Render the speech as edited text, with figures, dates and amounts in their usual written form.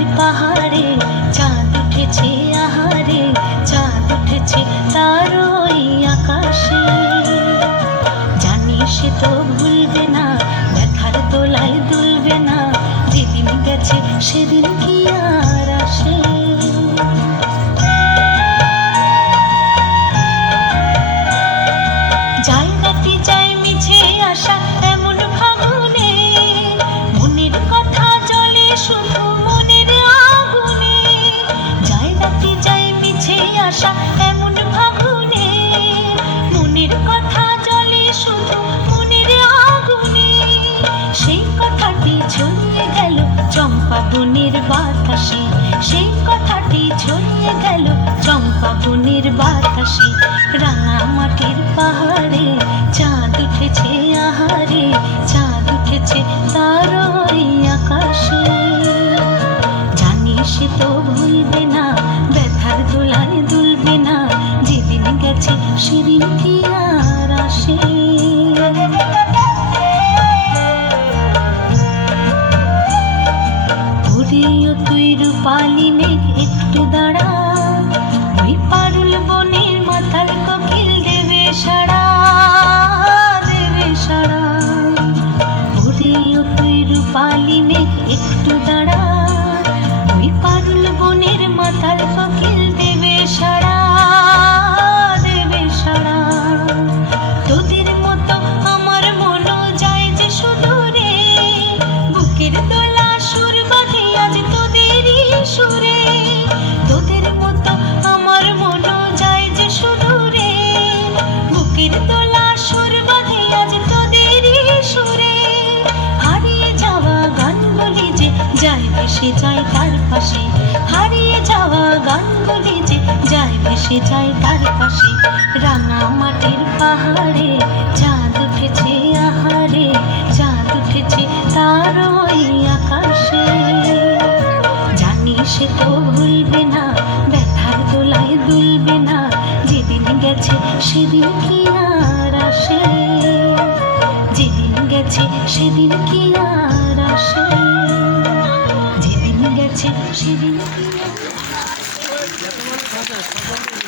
মাটির পাহাড়ে চাঁদ উঠেছে, আহারে চাঁদ উঠেছে তার ওই আকাশে। জানি সে তো ভুলবে না, ব্যথার দোলায় দুলবে না, যেদিন গেছে সেদিন কি আর আসে। জায়গাটি যায় মিছে আসা এমন ফাগুনে, মনের কথা জলে শুধু মনের আগুনে। জায়গাটি যায় মিছে আসা এমন ফাগুনে, মনের কথা জলে শুধু মনের আগুনে। সেই কথাটি ছড়িয়ে গেল চম্পা বনের বাতাসে, সেই কথাটি ছড়িয়ে গেল চম্পা বনের বাতাসে। রাঙা মাটির পাহাড়ে চাঁদ উঠেছে, আহারে চাঁদ উঠেছে তার ওই আকাশে। জানি সে তো ভুলবে না, ব্যথার দোলায় দুলবে না, যেদিন গেছে সেদিন কি আর আসে। ওরেও তুই রূপালি মেঘ একটু দাঁড়া, ওই পারুল বনের মাথার কোকিল দেবে সাড়া, দেবে সাড়া। ওরেও তুই রূপালি মেঘ একটু দাঁড়া, ওই পারুল বনের মাথার কোকিল দেবে সাড়া, দেবে সাড়া। তোদের মতো আমার মনও যায় যে সুদূরে, বুকের দোলা সুর বাঁধে আজ তোদেরই সুরে। তোদের মতো আমার মনও যায় যে সুদূরে, বুকের দোলা সুর বাঁধে আজ তোদেরই সুরে। হারিয়ে যাওয়া গানগুলি যে যায় ভেসে যায় তার পাশে, হারিয়ে যাওয়া গানগুলি যে যায় ভেসে যায় তার পাশে। রাঙা মাটির পাহাড়ে চাঁদ উঠেছে, আহারে চাঁদ উঠেছে তার ওই আকাশে। জানি সে তো ভুলবে না, ব্যথার দোলায় দুলবে না, যেদিন গেছে সেদিন কি আর আসে, যেদিন গেছে সেদিন কি